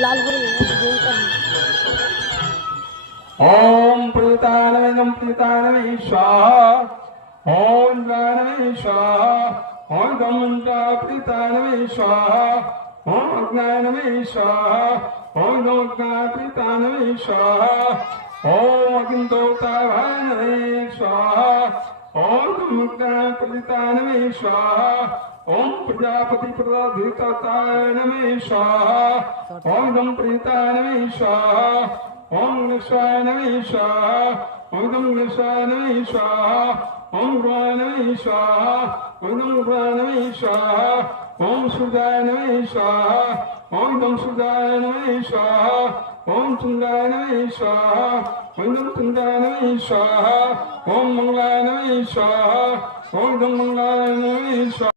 लाल हो रही है जोर कर ओम प्रीतानवे स्वाहा ओम ज्ञानवे स्वाहा ओम गमंत्रा प्रीतानवे स्वाहा ओम अज्ञानवे स्वाहा ओम ज्ञान प्रीतानवे स्वाहा ओम अग्निदोताभानवे स्वाहा ओम मुक्ता प्रीतानवे स्वाहा ओम प्रजापति प्रदाधिकताय नमः स्वाहा ओम गम प्रीतानवे स्वाहा ओम गणेशाय नमः स्वाहा ओम गम गणेशाय नमः स्वाहा ओम गुणाय नमः स्वाहा ओम गम गुणाय नमः स्वाहा ओम सूर्याय नमः स्वाहा ओम गम सूर्याय नमः स्वाहा ओम चंद्राय नमः स्वाहा ओम गम चंद्राय नमः स्वाहा ओम मंगलाय नमः स्वाहा ओम गम मंगलाय नमः स्वाहा।